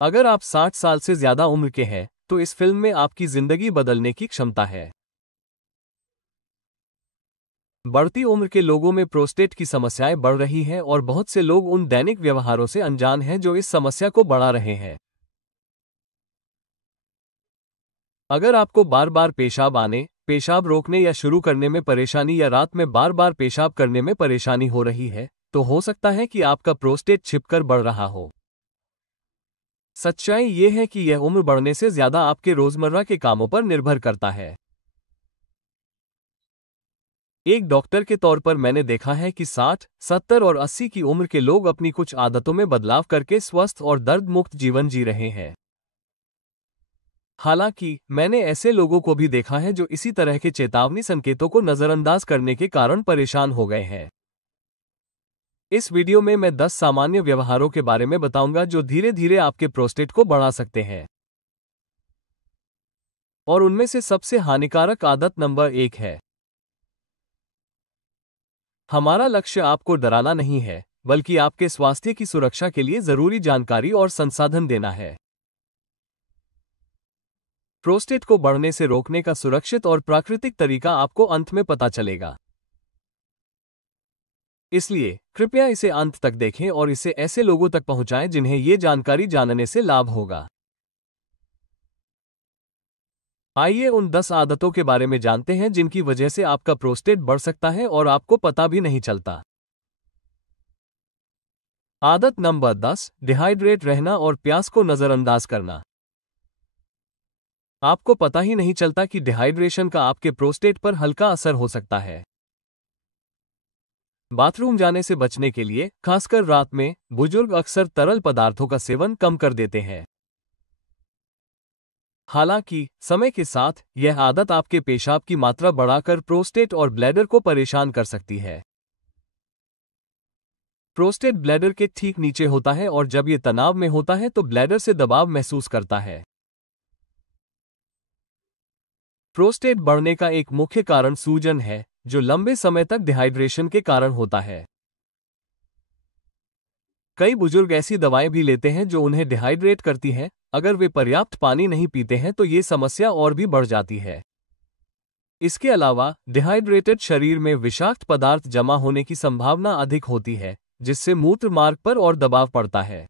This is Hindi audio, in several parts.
अगर आप 60 साल से ज्यादा उम्र के हैं तो इस फिल्म में आपकी जिंदगी बदलने की क्षमता है। बढ़ती उम्र के लोगों में प्रोस्टेट की समस्याएं बढ़ रही हैं और बहुत से लोग उन दैनिक व्यवहारों से अनजान हैं जो इस समस्या को बढ़ा रहे हैं। अगर आपको बार बार पेशाब आने, पेशाब रोकने या शुरू करने में परेशानी या रात में बार बार पेशाब करने में परेशानी हो रही है, तो हो सकता है कि आपका प्रोस्टेट छिपकर बढ़ रहा हो। सच्चाई ये है कि यह उम्र बढ़ने से ज्यादा आपके रोजमर्रा के कामों पर निर्भर करता है। एक डॉक्टर के तौर पर मैंने देखा है कि 60, 70 और 80 की उम्र के लोग अपनी कुछ आदतों में बदलाव करके स्वस्थ और दर्द मुक्त जीवन जी रहे हैं। हालांकि मैंने ऐसे लोगों को भी देखा है जो इसी तरह के चेतावनी संकेतों को नजरअंदाज करने के कारण परेशान हो गए हैं। इस वीडियो में मैं 10 सामान्य व्यवहारों के बारे में बताऊंगा जो धीरे धीरे आपके प्रोस्टेट को बढ़ा सकते हैं। और उनमें से सबसे हानिकारक आदत नंबर 1 है। हमारा लक्ष्य आपको डराना नहीं है, बल्कि आपके स्वास्थ्य की सुरक्षा के लिए जरूरी जानकारी और संसाधन देना है। प्रोस्टेट को बढ़ने से रोकने का सुरक्षित और प्राकृतिक तरीका आपको अंत में पता चलेगा। इसलिए कृपया इसे अंत तक देखें और इसे ऐसे लोगों तक पहुंचाएं जिन्हें ये जानकारी जानने से लाभ होगा। आइए उन 10 आदतों के बारे में जानते हैं जिनकी वजह से आपका प्रोस्टेट बढ़ सकता है और आपको पता भी नहीं चलता। आदत नंबर 10, डिहाइड्रेट रहना और प्यास को नजरअंदाज करना। आपको पता ही नहीं चलता कि डिहाइड्रेशन का आपके प्रोस्टेट पर हल्का असर हो सकता है। बाथरूम जाने से बचने के लिए, खासकर रात में, बुजुर्ग अक्सर तरल पदार्थों का सेवन कम कर देते हैं। हालांकि समय के साथ यह आदत आपके पेशाब की मात्रा बढ़ाकर प्रोस्टेट और ब्लैडर को परेशान कर सकती है। प्रोस्टेट ब्लैडर के ठीक नीचे होता है और जब यह तनाव में होता है तो ब्लैडर से दबाव महसूस करता है। प्रोस्टेट बढ़ने का एक मुख्य कारण सूजन है, जो लंबे समय तक डिहाइड्रेशन के कारण होता है। कई बुजुर्ग ऐसी दवाएं भी लेते हैं जो उन्हें डिहाइड्रेट करती हैं। अगर वे पर्याप्त पानी नहीं पीते हैं तो ये समस्या और भी बढ़ जाती है। इसके अलावा डिहाइड्रेटेड शरीर में विषाक्त पदार्थ जमा होने की संभावना अधिक होती है, जिससे मूत्र मार्ग पर और दबाव पड़ता है।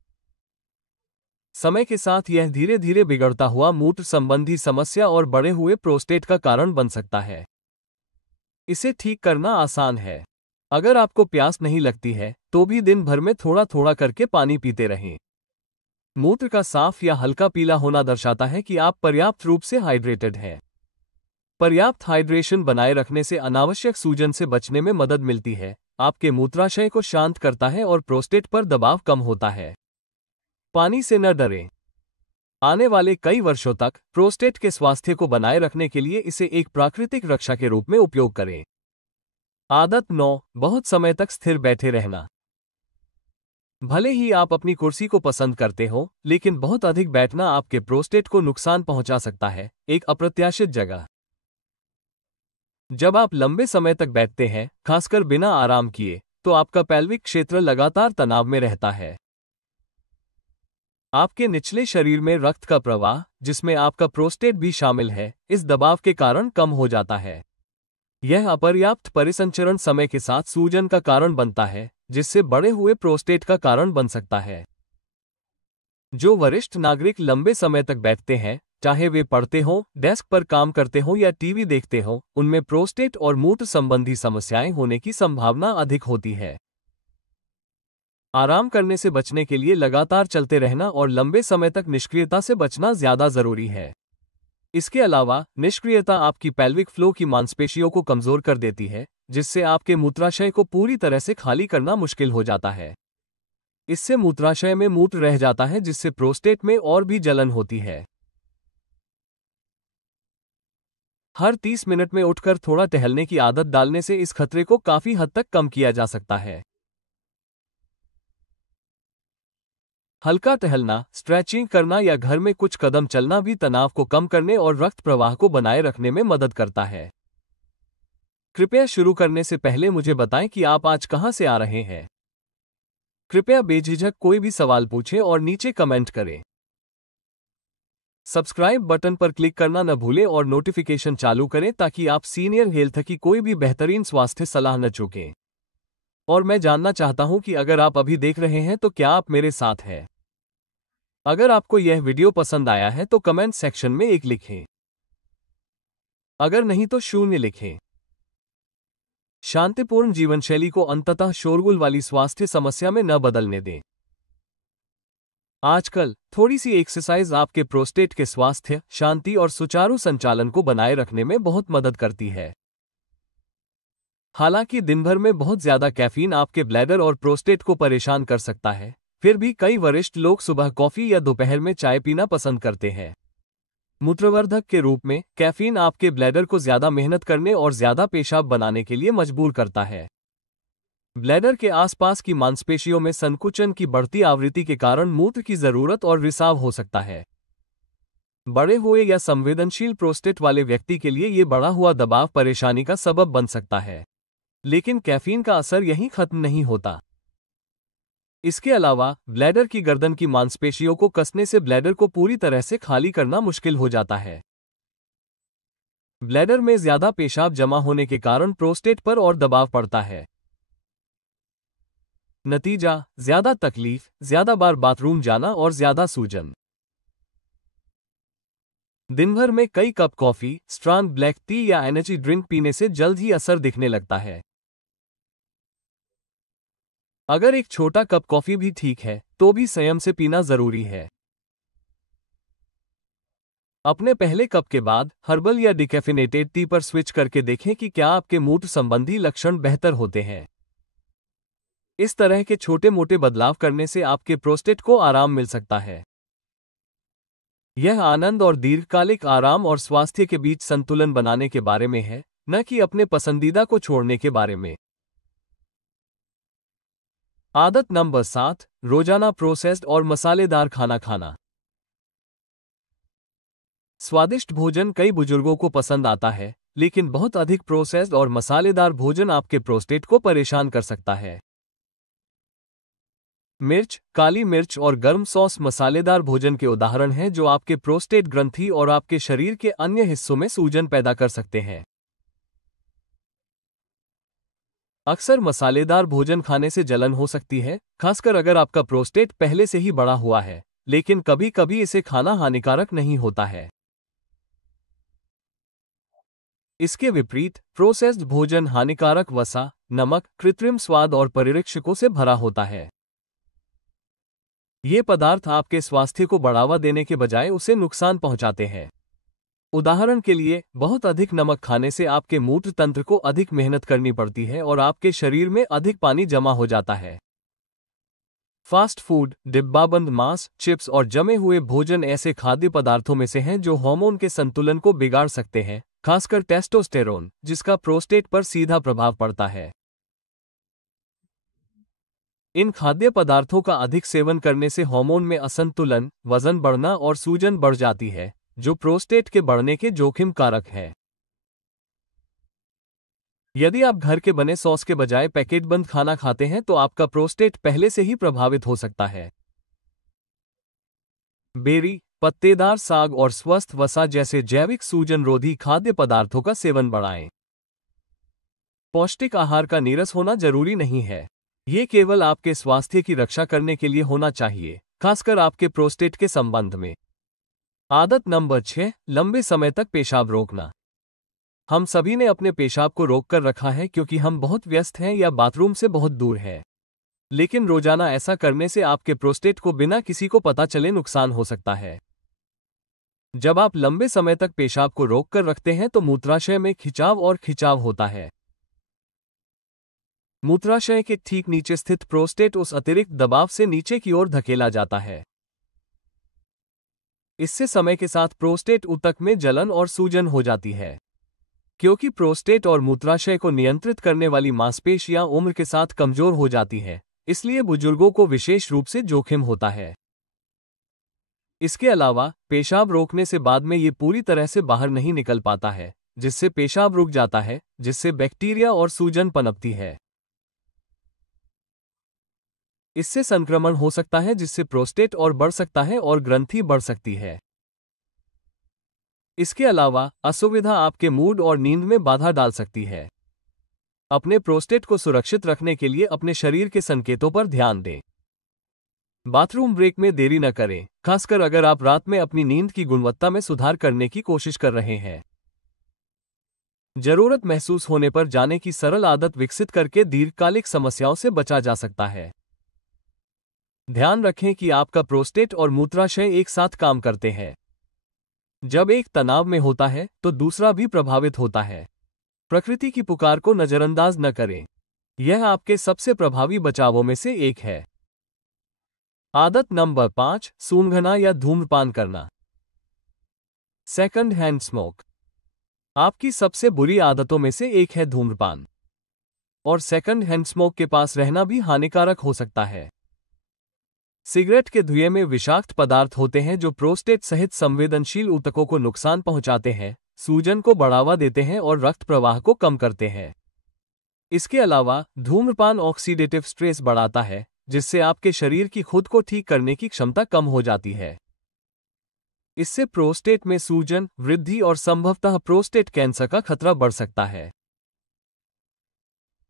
समय के साथ यह धीरे धीरे बिगड़ता हुआ मूत्र संबंधी समस्या और बढ़े हुए प्रोस्टेट का कारण बन सकता है। इसे ठीक करना आसान है। अगर आपको प्यास नहीं लगती है तो भी दिन भर में थोड़ा थोड़ा करके पानी पीते रहें। मूत्र का साफ या हल्का पीला होना दर्शाता है कि आप पर्याप्त रूप से हाइड्रेटेड हैं। पर्याप्त हाइड्रेशन बनाए रखने से अनावश्यक सूजन से बचने में मदद मिलती है, आपके मूत्राशय को शांत करता है और प्रोस्टेट पर दबाव कम होता है। पानी से न डरें। आने वाले कई वर्षों तक प्रोस्टेट के स्वास्थ्य को बनाए रखने के लिए इसे एक प्राकृतिक रक्षा के रूप में उपयोग करें। आदत 9, बहुत समय तक स्थिर बैठे रहना। भले ही आप अपनी कुर्सी को पसंद करते हो, लेकिन बहुत अधिक बैठना आपके प्रोस्टेट को नुकसान पहुंचा सकता है। एक अप्रत्याशित जगह। जब आप लंबे समय तक बैठते हैं, खासकर बिना आराम किए, तो आपका पैल्विक क्षेत्र लगातार तनाव में रहता है। आपके निचले शरीर में रक्त का प्रवाह, जिसमें आपका प्रोस्टेट भी शामिल है, इस दबाव के कारण कम हो जाता है। यह अपर्याप्त परिसंचरण समय के साथ सूजन का कारण बनता है, जिससे बढ़े हुए प्रोस्टेट का कारण बन सकता है। जो वरिष्ठ नागरिक लंबे समय तक बैठते हैं, चाहे वे पढ़ते हों, डेस्क पर काम करते हों या टीवी देखते हों, उनमें प्रोस्टेट और मूत्र संबंधी समस्याएं होने की संभावना अधिक होती है। आराम करने से बचने के लिए लगातार चलते रहना और लंबे समय तक निष्क्रियता से बचना ज्यादा जरूरी है। इसके अलावा निष्क्रियता आपकी पेल्विक फ्लो की मांसपेशियों को कमजोर कर देती है, जिससे आपके मूत्राशय को पूरी तरह से खाली करना मुश्किल हो जाता है। इससे मूत्राशय में मूत्र रह जाता है, जिससे प्रोस्टेट में और भी जलन होती है। हर 30 मिनट में उठकर थोड़ा टहलने की आदत डालने से इस खतरे को काफी हद तक कम किया जा सकता है। हल्का टहलना, स्ट्रेचिंग करना या घर में कुछ कदम चलना भी तनाव को कम करने और रक्त प्रवाह को बनाए रखने में मदद करता है। कृपया शुरू करने से पहले मुझे बताएं कि आप आज कहां से आ रहे हैं। कृपया बेझिझक कोई भी सवाल पूछें और नीचे कमेंट करें। सब्सक्राइब बटन पर क्लिक करना न भूलें और नोटिफिकेशन चालू करें ताकि आप सीनियर हेल्थ की कोई भी बेहतरीन स्वास्थ्य सलाह न चूकें। और मैं जानना चाहता हूं कि अगर आप अभी देख रहे हैं तो क्या आप मेरे साथ हैं? अगर आपको यह वीडियो पसंद आया है तो कमेंट सेक्शन में 1 लिखें। अगर नहीं तो 0 लिखें। शांतिपूर्ण जीवनशैली को अंततः शोरगुल वाली स्वास्थ्य समस्या में न बदलने दें। आजकल थोड़ी सी एक्सरसाइज आपके प्रोस्टेट के स्वास्थ्य, शांति और सुचारू संचालन को बनाए रखने में बहुत मदद करती है। हालांकि दिन भर में बहुत ज्यादा कैफीन आपके ब्लैडर और प्रोस्टेट को परेशान कर सकता है, फिर भी कई वरिष्ठ लोग सुबह कॉफी या दोपहर में चाय पीना पसंद करते हैं। मूत्रवर्धक के रूप में कैफीन आपके ब्लैडर को ज्यादा मेहनत करने और ज्यादा पेशाब बनाने के लिए मजबूर करता है। ब्लैडर के आसपास की मांसपेशियों में संकुचन की बढ़ती आवृत्ति के कारण मूत्र की जरूरत और रिसाव हो सकता है। बढ़े हुए या संवेदनशील प्रोस्टेट वाले व्यक्ति के लिए ये बढ़ा हुआ दबाव परेशानी का सबब बन सकता है। लेकिन कैफीन का असर यहीं खत्म नहीं होता। इसके अलावा ब्लैडर की गर्दन की मांसपेशियों को कसने से ब्लैडर को पूरी तरह से खाली करना मुश्किल हो जाता है। ब्लैडर में ज्यादा पेशाब जमा होने के कारण प्रोस्टेट पर और दबाव पड़ता है। नतीजा, ज्यादा तकलीफ, ज्यादा बार बाथरूम जाना और ज्यादा सूजन। दिन भर में कई cup coffee, strong black T या एनर्जी ड्रिंक पीने से जल्द ही असर दिखने लगता है। अगर एक छोटा कप कॉफी भी ठीक है, तो भी संयम से पीना जरूरी है। अपने पहले कप के बाद हर्बल या डिकैफिनेटेड टी पर स्विच करके देखें कि क्या आपके मूत्र संबंधी लक्षण बेहतर होते हैं। इस तरह के छोटे मोटे बदलाव करने से आपके प्रोस्टेट को आराम मिल सकता है। यह आनंद और दीर्घकालिक आराम और स्वास्थ्य के बीच संतुलन बनाने के बारे में है, न कि अपने पसंदीदा को छोड़ने के बारे में। आदत नंबर 7, रोजाना प्रोसेस्ड और मसालेदार खाना खाना। स्वादिष्ट भोजन कई बुजुर्गों को पसंद आता है, लेकिन बहुत अधिक प्रोसेस्ड और मसालेदार भोजन आपके प्रोस्टेट को परेशान कर सकता है। मिर्च, काली मिर्च और गर्म सॉस मसालेदार भोजन के उदाहरण हैं जो आपके प्रोस्टेट ग्रंथि और आपके शरीर के अन्य हिस्सों में सूजन पैदा कर सकते हैं। अक्सर मसालेदार भोजन खाने से जलन हो सकती है, खासकर अगर आपका प्रोस्टेट पहले से ही बड़ा हुआ है, लेकिन कभी कभी इसे खाना हानिकारक नहीं होता है। इसके विपरीत प्रोसेस्ड भोजन हानिकारक वसा, नमक, कृत्रिम स्वाद और परिरक्षकों से भरा होता है। ये पदार्थ आपके स्वास्थ्य को बढ़ावा देने के बजाय उसे नुकसान पहुंचाते हैं। उदाहरण के लिए, बहुत अधिक नमक खाने से आपके मूत्र तंत्र को अधिक मेहनत करनी पड़ती है और आपके शरीर में अधिक पानी जमा हो जाता है। फास्ट फूड, डिब्बाबंद मांस, चिप्स और जमे हुए भोजन ऐसे खाद्य पदार्थों में से हैं जो हार्मोन के संतुलन को बिगाड़ सकते हैं, खासकर टेस्टोस्टेरोन, जिसका प्रोस्टेट पर सीधा प्रभाव पड़ता है। इन खाद्य पदार्थों का अधिक सेवन करने से हार्मोन में असंतुलन, वजन बढ़ना और सूजन बढ़ जाती है, जो प्रोस्टेट के बढ़ने के जोखिम कारक है। यदि आप घर के बने सॉस के बजाय पैकेट बंद खाना खाते हैं तो आपका प्रोस्टेट पहले से ही प्रभावित हो सकता है। बेरी, पत्तेदार साग और स्वस्थ वसा जैसे जैविक सूजन रोधी खाद्य पदार्थों का सेवन बढ़ाएं। पौष्टिक आहार का नीरस होना जरूरी नहीं है। ये केवल आपके स्वास्थ्य की रक्षा करने के लिए होना चाहिए, खासकर आपके प्रोस्टेट के संबंध में। आदत नंबर 6, लंबे समय तक पेशाब रोकना। हम सभी ने अपने पेशाब को रोक कर रखा है क्योंकि हम बहुत व्यस्त हैं या बाथरूम से बहुत दूर हैं। लेकिन रोजाना ऐसा करने से आपके प्रोस्टेट को बिना किसी को पता चले नुकसान हो सकता है। जब आप लंबे समय तक पेशाब को रोक कर रखते हैं तो मूत्राशय में खिंचाव और खिंचाव होता है। मूत्राशय के ठीक नीचे स्थित प्रोस्टेट उस अतिरिक्त दबाव से नीचे की ओर धकेला जाता है। इससे समय के साथ प्रोस्टेट ऊतक में जलन और सूजन हो जाती है। क्योंकि प्रोस्टेट और मूत्राशय को नियंत्रित करने वाली मांसपेशियां उम्र के साथ कमजोर हो जाती हैं, इसलिए बुजुर्गों को विशेष रूप से जोखिम होता है। इसके अलावा पेशाब रोकने से बाद में ये पूरी तरह से बाहर नहीं निकल पाता है, जिससे पेशाब रुक जाता है, जिससे बैक्टीरिया और सूजन पनपती है। इससे संक्रमण हो सकता है जिससे प्रोस्टेट और बढ़ सकता है और ग्रंथि बढ़ सकती है। इसके अलावा असुविधा आपके मूड और नींद में बाधा डाल सकती है। अपने प्रोस्टेट को सुरक्षित रखने के लिए अपने शरीर के संकेतों पर ध्यान दें। बाथरूम ब्रेक में देरी न करें, खासकर अगर आप रात में अपनी नींद की गुणवत्ता में सुधार करने की कोशिश कर रहे हैं। जरूरत महसूस होने पर जाने की सरल आदत विकसित करके दीर्घकालिक समस्याओं से बचा जा सकता है। ध्यान रखें कि आपका प्रोस्टेट और मूत्राशय एक साथ काम करते हैं। जब एक तनाव में होता है तो दूसरा भी प्रभावित होता है। प्रकृति की पुकार को नजरअंदाज न करें। यह आपके सबसे प्रभावी बचावों में से एक है। आदत नंबर 5, सूंघना या धूम्रपान करना। सेकंड हैंड स्मोक आपकी सबसे बुरी आदतों में से एक है धूम्रपान, और सेकंड हैंड स्मोक के पास रहना भी हानिकारक हो सकता है। सिगरेट के धुएं में विषाक्त पदार्थ होते हैं जो प्रोस्टेट सहित संवेदनशील ऊतकों को नुकसान पहुंचाते हैं, सूजन को बढ़ावा देते हैं और रक्त प्रवाह को कम करते हैं। इसके अलावा धूम्रपान ऑक्सीडेटिव स्ट्रेस बढ़ाता है, जिससे आपके शरीर की खुद को ठीक करने की क्षमता कम हो जाती है। इससे प्रोस्टेट में सूजन, वृद्धि और संभवतः प्रोस्टेट कैंसर का खतरा बढ़ सकता है।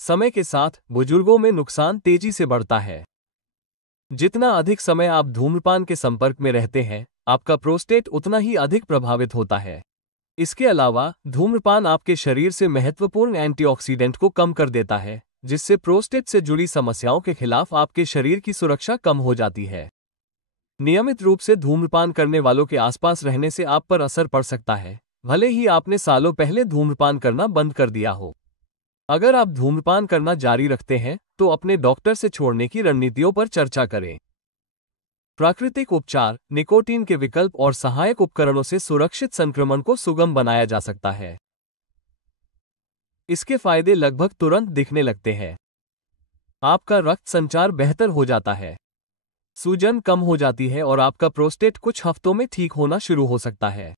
समय के साथ बुजुर्गों में नुकसान तेजी से बढ़ता है। जितना अधिक समय आप धूम्रपान के संपर्क में रहते हैं, आपका प्रोस्टेट उतना ही अधिक प्रभावित होता है। इसके अलावा धूम्रपान आपके शरीर से महत्वपूर्ण एंटीऑक्सीडेंट को कम कर देता है, जिससे प्रोस्टेट से जुड़ी समस्याओं के खिलाफ आपके शरीर की सुरक्षा कम हो जाती है। नियमित रूप से धूम्रपान करने वालों के आसपास रहने से आप पर असर पड़ सकता है, भले ही आपने सालों पहले धूम्रपान करना बंद कर दिया हो। अगर आप धूम्रपान करना जारी रखते हैं तो अपने डॉक्टर से छोड़ने की रणनीतियों पर चर्चा करें। प्राकृतिक उपचार, निकोटीन के विकल्प और सहायक उपकरणों से सुरक्षित संक्रमण को सुगम बनाया जा सकता है। इसके फायदे लगभग तुरंत दिखने लगते हैं। आपका रक्त संचार बेहतर हो जाता है, सूजन कम हो जाती है और आपका प्रोस्टेट कुछ हफ्तों में ठीक होना शुरू हो सकता है।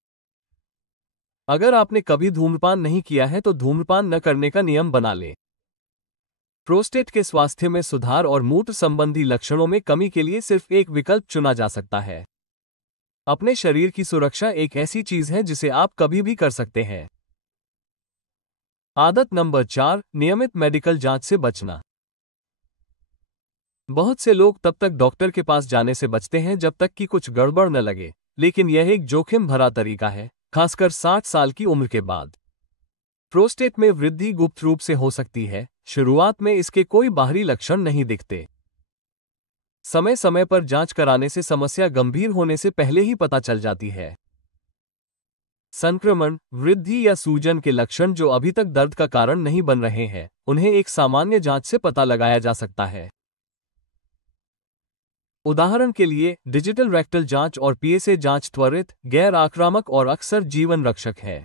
अगर आपने कभी धूम्रपान नहीं किया है तो धूम्रपान न करने का नियम बना लें। प्रोस्टेट के स्वास्थ्य में सुधार और मूत्र संबंधी लक्षणों में कमी के लिए सिर्फ एक विकल्प चुना जा सकता है। अपने शरीर की सुरक्षा एक ऐसी चीज है जिसे आप कभी भी कर सकते हैं। आदत नंबर 4, नियमित मेडिकल जांच से बचना। बहुत से लोग तब तक डॉक्टर के पास जाने से बचते हैं जब तक कि कुछ गड़बड़ न लगे, लेकिन यह एक जोखिम भरा तरीका है, खासकर 60 साल की उम्र के बाद। प्रोस्टेट में वृद्धि गुप्त रूप से हो सकती है। शुरुआत में इसके कोई बाहरी लक्षण नहीं दिखते। समय समय पर जांच कराने से समस्या गंभीर होने से पहले ही पता चल जाती है। संक्रमण, वृद्धि या सूजन के लक्षण जो अभी तक दर्द का कारण नहीं बन रहे हैं, उन्हें एक सामान्य जांच से पता लगाया जा सकता है। उदाहरण के लिए डिजिटल रेक्टल जांच और पीएसए जांच त्वरित, गैर आक्रामक और अक्सर जीवन रक्षक है।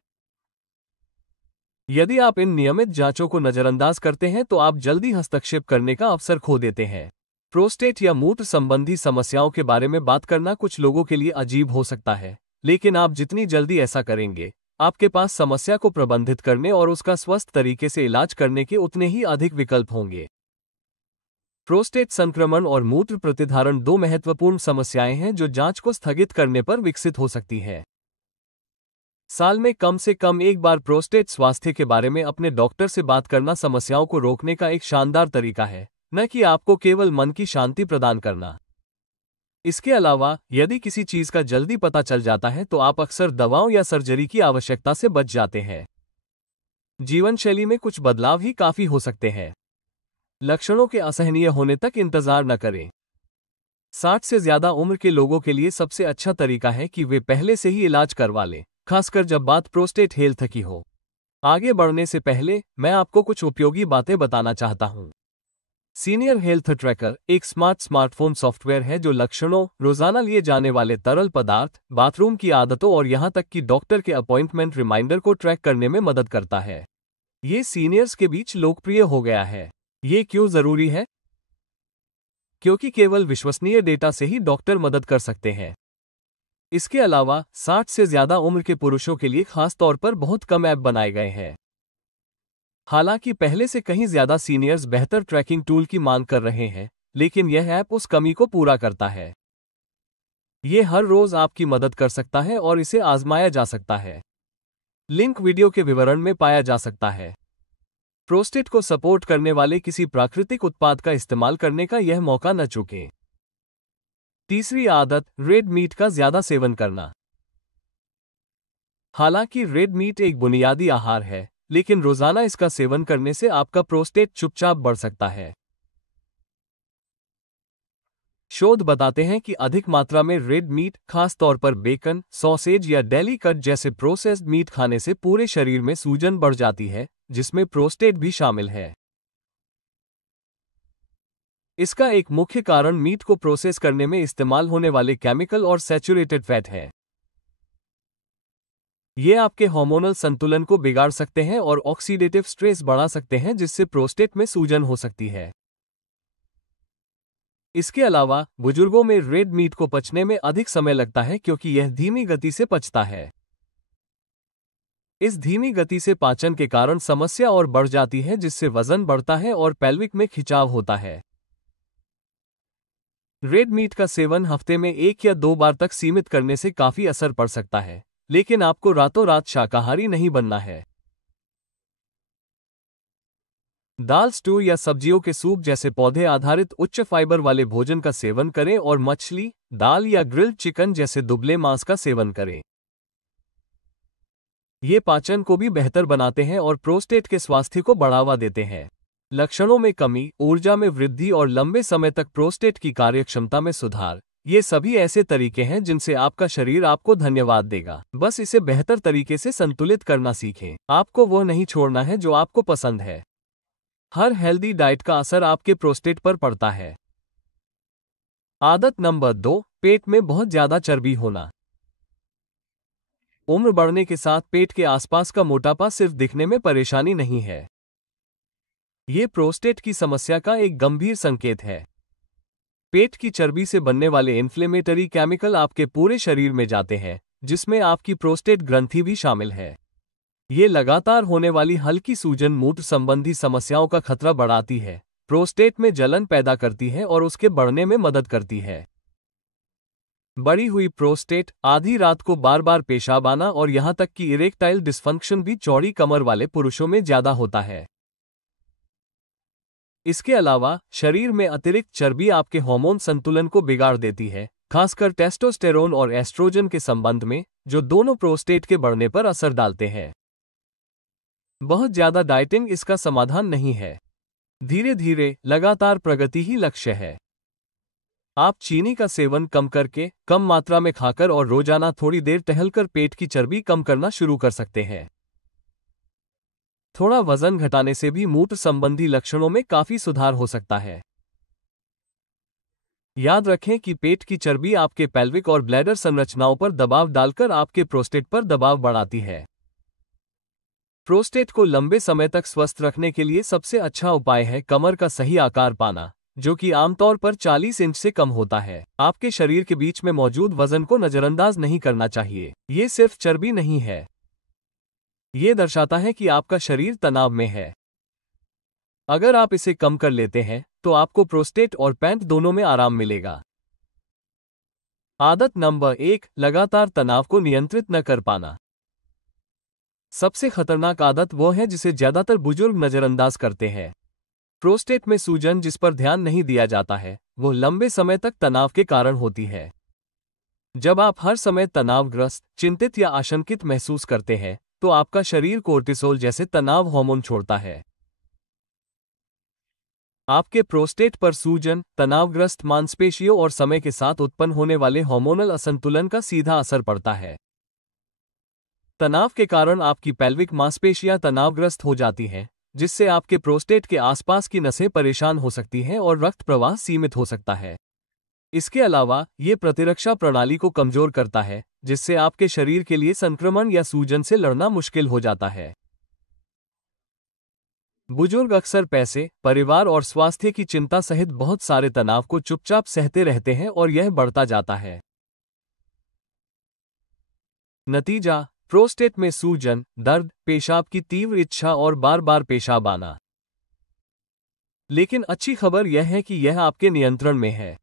यदि आप इन नियमित जांचों को नजरअंदाज करते हैं तो आप जल्दी हस्तक्षेप करने का अवसर खो देते हैं। प्रोस्टेट या मूत्र संबंधी समस्याओं के बारे में बात करना कुछ लोगों के लिए अजीब हो सकता है, लेकिन आप जितनी जल्दी ऐसा करेंगे, आपके पास समस्या को प्रबंधित करने और उसका स्वस्थ तरीके से इलाज करने के उतने ही अधिक विकल्प होंगे। प्रोस्टेट संक्रमण और मूत्र प्रतिधारण दो महत्वपूर्ण समस्याएं हैं जो जांच को स्थगित करने पर विकसित हो सकती है। साल में कम से कम एक बार प्रोस्टेट स्वास्थ्य के बारे में अपने डॉक्टर से बात करना समस्याओं को रोकने का एक शानदार तरीका है, न कि आपको केवल मन की शांति प्रदान करना। इसके अलावा यदि किसी चीज का जल्दी पता चल जाता है तो आप अक्सर दवाओं या सर्जरी की आवश्यकता से बच जाते हैं। जीवनशैली में कुछ बदलाव ही काफी हो सकते हैं। लक्षणों के असहनीय होने तक इंतजार न करें। 60 से ज्यादा उम्र के लोगों के लिए सबसे अच्छा तरीका है कि वे पहले से ही इलाज करवा लें, खासकर जब बात प्रोस्टेट हेल्थ की हो। आगे बढ़ने से पहले मैं आपको कुछ उपयोगी बातें बताना चाहता हूं। सीनियर हेल्थ ट्रैकर एक स्मार्टफोन सॉफ्टवेयर है जो लक्षणों, रोजाना लिए जाने वाले तरल पदार्थ, बाथरूम की आदतों और यहां तक कि डॉक्टर के अपॉइंटमेंट रिमाइंडर को ट्रैक करने में मदद करता है। ये सीनियर्स के बीच लोकप्रिय हो गया है। ये क्यों जरूरी है? क्योंकि केवल विश्वसनीय डेटा से ही डॉक्टर मदद कर सकते हैं। इसके अलावा 60 से ज्यादा उम्र के पुरुषों के लिए खास तौर पर बहुत कम ऐप बनाए गए हैं। हालांकि पहले से कहीं ज्यादा सीनियर्स बेहतर ट्रैकिंग टूल की मांग कर रहे हैं, लेकिन यह ऐप उस कमी को पूरा करता है। ये हर रोज आपकी मदद कर सकता है और इसे आजमाया जा सकता है। लिंक वीडियो के विवरण में पाया जा सकता है। प्रोस्टेट को सपोर्ट करने वाले किसी प्राकृतिक उत्पाद का इस्तेमाल करने का यह मौका न चूकें। तीसरी आदत, रेड मीट का ज्यादा सेवन करना। हालांकि रेड मीट एक बुनियादी आहार है, लेकिन रोजाना इसका सेवन करने से आपका प्रोस्टेट चुपचाप बढ़ सकता है। शोध बताते हैं कि अधिक मात्रा में रेड मीट, खास तौर पर बेकन, सॉसेज या डेली कट जैसे प्रोसेस्ड मीट खाने से पूरे शरीर में सूजन बढ़ जाती है, जिसमें प्रोस्टेट भी शामिल है। इसका एक मुख्य कारण मीट को प्रोसेस करने में इस्तेमाल होने वाले केमिकल और सैचुरेटेड फैट है। ये आपके हार्मोनल संतुलन को बिगाड़ सकते हैं और ऑक्सीडेटिव स्ट्रेस बढ़ा सकते हैं, जिससे प्रोस्टेट में सूजन हो सकती है। इसके अलावा बुजुर्गों में रेड मीट को पचने में अधिक समय लगता है क्योंकि यह धीमी गति से पचता है। इस धीमी गति से पाचन के कारण समस्या और बढ़ जाती है, जिससे वजन बढ़ता है और पेल्विक में खिंचाव होता है। रेड मीट का सेवन हफ्ते में 1 या 2 बार तक सीमित करने से काफी असर पड़ सकता है, लेकिन आपको रातों रात शाकाहारी नहीं बनना है। दाल, स्टू या सब्जियों के सूप जैसे पौधे आधारित उच्च फाइबर वाले भोजन का सेवन करें और मछली, दाल या ग्रिल्ड चिकन जैसे दुबले मांस का सेवन करें। ये पाचन को भी बेहतर बनाते हैं और प्रोस्टेट के स्वास्थ्य को बढ़ावा देते हैं। लक्षणों में कमी, ऊर्जा में वृद्धि और लंबे समय तक प्रोस्टेट की कार्यक्षमता में सुधार, ये सभी ऐसे तरीके हैं जिनसे आपका शरीर आपको धन्यवाद देगा। बस इसे बेहतर तरीके से संतुलित करना सीखें। आपको वो नहीं छोड़ना है जो आपको पसंद है। हर हेल्दी डाइट का असर आपके प्रोस्टेट पर पड़ता है। आदत नंबर 2, पेट में बहुत ज्यादा चर्बी होना। उम्र बढ़ने के साथ पेट के आसपास का मोटापा सिर्फ दिखने में परेशानी नहीं है। ये प्रोस्टेट की समस्या का एक गंभीर संकेत है। पेट की चर्बी से बनने वाले इन्फ्लेमेटरी केमिकल आपके पूरे शरीर में जाते हैं, जिसमें आपकी प्रोस्टेट ग्रंथि भी शामिल है। ये लगातार होने वाली हल्की सूजन मूत्र संबंधी समस्याओं का खतरा बढ़ाती है, प्रोस्टेट में जलन पैदा करती है और उसके बढ़ने में मदद करती है। बढ़ी हुई प्रोस्टेट, आधी रात को बार बार पेशाब आना और यहां तक कि इरेक्टाइल डिस्फंक्शन भी चौड़ी कमर वाले पुरुषों में ज्यादा होता है। इसके अलावा शरीर में अतिरिक्त चर्बी आपके हार्मोन संतुलन को बिगाड़ देती है, खासकर टेस्टोस्टेरोन और एस्ट्रोजन के संबंध में, जो दोनों प्रोस्टेट के बढ़ने पर असर डालते हैं। बहुत ज्यादा डाइटिंग इसका समाधान नहीं है। धीरे धीरे लगातार प्रगति ही लक्ष्य है। आप चीनी का सेवन कम करके, कम मात्रा में खाकर और रोजाना थोड़ी देर टहलकर पेट की चर्बी कम करना शुरू कर सकते हैं। थोड़ा वजन घटाने से भी मूत्र संबंधी लक्षणों में काफी सुधार हो सकता है। याद रखें कि पेट की चर्बी आपके पेल्विक और ब्लैडर संरचनाओं पर दबाव डालकर आपके प्रोस्टेट पर दबाव बढ़ाती है। प्रोस्टेट को लंबे समय तक स्वस्थ रखने के लिए सबसे अच्छा उपाय है कमर का सही आकार पाना, जो कि आमतौर पर 40 इंच से कम होता है। आपके शरीर के बीच में मौजूद वजन को नजरअंदाज नहीं करना चाहिए। ये सिर्फ चर्बी नहीं है, ये दर्शाता है कि आपका शरीर तनाव में है। अगर आप इसे कम कर लेते हैं तो आपको प्रोस्टेट और पैंट दोनों में आराम मिलेगा। आदत नंबर 1, लगातार तनाव को नियंत्रित न कर पाना। सबसे खतरनाक आदत वो है जिसे ज्यादातर बुजुर्ग नजरअंदाज करते हैं। प्रोस्टेट में सूजन जिस पर ध्यान नहीं दिया जाता है, वो लंबे समय तक तनाव के कारण होती है। जब आप हर समय तनावग्रस्त, चिंतित या आशंकित महसूस करते हैं, तो आपका शरीर कोर्टिसोल जैसे तनाव हार्मोन छोड़ता है। आपके प्रोस्टेट पर सूजन, तनावग्रस्त मांसपेशियों और समय के साथ उत्पन्न होने वाले हार्मोनल असंतुलन का सीधा असर पड़ता है। तनाव के कारण आपकी पेल्विक मांसपेशियां तनावग्रस्त हो जाती हैं, जिससे आपके प्रोस्टेट के आसपास की नसें परेशान हो सकती हैं और रक्त प्रवाह सीमित हो सकता है। इसके अलावा ये प्रतिरक्षा प्रणाली को कमजोर करता है, जिससे आपके शरीर के लिए संक्रमण या सूजन से लड़ना मुश्किल हो जाता है। बुजुर्ग अक्सर पैसे, परिवार और स्वास्थ्य की चिंता सहित बहुत सारे तनाव को चुपचाप सहते रहते हैं और यह बढ़ता जाता है। नतीजा, प्रोस्टेट में सूजन, दर्द, पेशाब की तीव्र इच्छा और बार बार पेशाब आना। लेकिन अच्छी खबर यह है कि यह आपके नियंत्रण में है।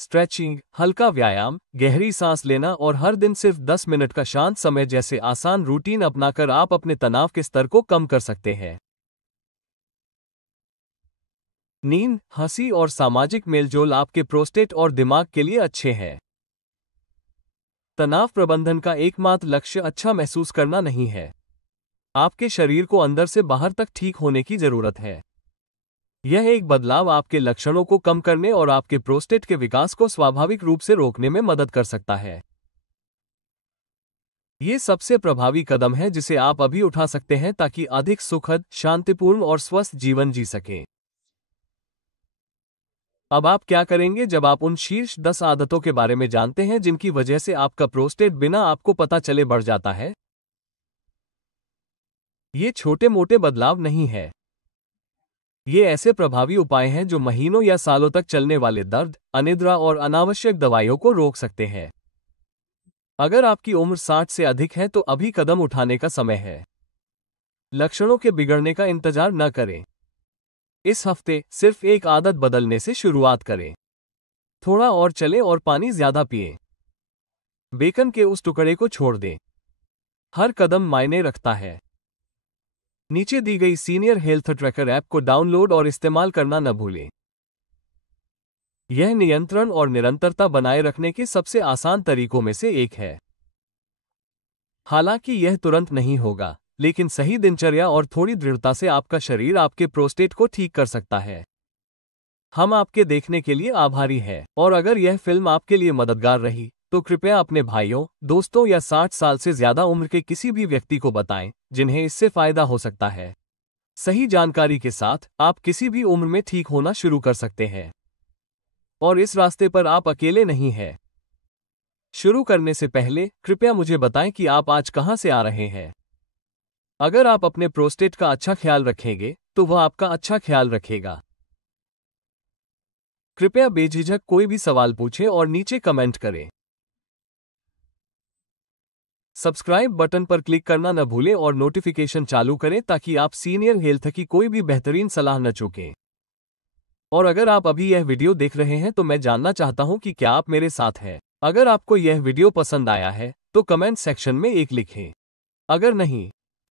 स्ट्रेचिंग, हल्का व्यायाम, गहरी सांस लेना और हर दिन सिर्फ 10 मिनट का शांत समय जैसे आसान रूटीन अपनाकर आप अपने तनाव के स्तर को कम कर सकते हैं। नींद, हंसी और सामाजिक मेलजोल आपके प्रोस्टेट और दिमाग के लिए अच्छे हैं। तनाव प्रबंधन का एकमात्र लक्ष्य अच्छा महसूस करना नहीं है। आपके शरीर को अंदर से बाहर तक ठीक होने की जरूरत है। यह एक बदलाव आपके लक्षणों को कम करने और आपके प्रोस्टेट के विकास को स्वाभाविक रूप से रोकने में मदद कर सकता है। ये सबसे प्रभावी कदम है जिसे आप अभी उठा सकते हैं ताकि अधिक सुखद, शांतिपूर्ण और स्वस्थ जीवन जी सकें। अब आप क्या करेंगे जब आप उन शीर्ष 10 आदतों के बारे में जानते हैं जिनकी वजह से आपका प्रोस्टेट बिना आपको पता चले बढ़ जाता है? ये छोटे मोटे बदलाव नहीं है। ये ऐसे प्रभावी उपाय हैं जो महीनों या सालों तक चलने वाले दर्द, अनिद्रा और अनावश्यक दवाइयों को रोक सकते हैं। अगर आपकी उम्र 60 से अधिक है तो अभी कदम उठाने का समय है। लक्षणों के बिगड़ने का इंतजार न करें। इस हफ्ते सिर्फ एक आदत बदलने से शुरुआत करें। थोड़ा और चलें और पानी ज्यादा पिएं। बेकन के उस टुकड़े को छोड़ दें। हर कदम मायने रखता है। नीचे दी गई सीनियर हेल्थ ट्रैकर ऐप को डाउनलोड और इस्तेमाल करना न भूलें। यह नियंत्रण और निरंतरता बनाए रखने के सबसे आसान तरीकों में से एक है। हालांकि यह तुरंत नहीं होगा, लेकिन सही दिनचर्या और थोड़ी दृढ़ता से आपका शरीर आपके प्रोस्टेट को ठीक कर सकता है। हम आपके देखने के लिए आभारी हैं, और अगर यह फिल्म आपके लिए मददगार रही तो कृपया अपने भाइयों, दोस्तों या 60 साल से ज्यादा उम्र के किसी भी व्यक्ति को बताएं जिन्हें इससे फायदा हो सकता है। सही जानकारी के साथ आप किसी भी उम्र में ठीक होना शुरू कर सकते हैं, और इस रास्ते पर आप अकेले नहीं हैं। शुरू करने से पहले कृपया मुझे बताएं कि आप आज कहां से आ रहे हैं। अगर आप अपने प्रोस्टेट का अच्छा ख्याल रखेंगे तो वह आपका अच्छा ख्याल रखेगा। कृपया बेझिझक कोई भी सवाल पूछें और नीचे कमेंट करें। सब्सक्राइब बटन पर क्लिक करना न भूलें और नोटिफिकेशन चालू करें ताकि आप सीनियर हेल्थ की कोई भी बेहतरीन सलाह न चूकें। और अगर आप अभी यह वीडियो देख रहे हैं तो मैं जानना चाहता हूं कि क्या आप मेरे साथ हैं। अगर आपको यह वीडियो पसंद आया है तो कमेंट सेक्शन में 1 लिखें। अगर नहीं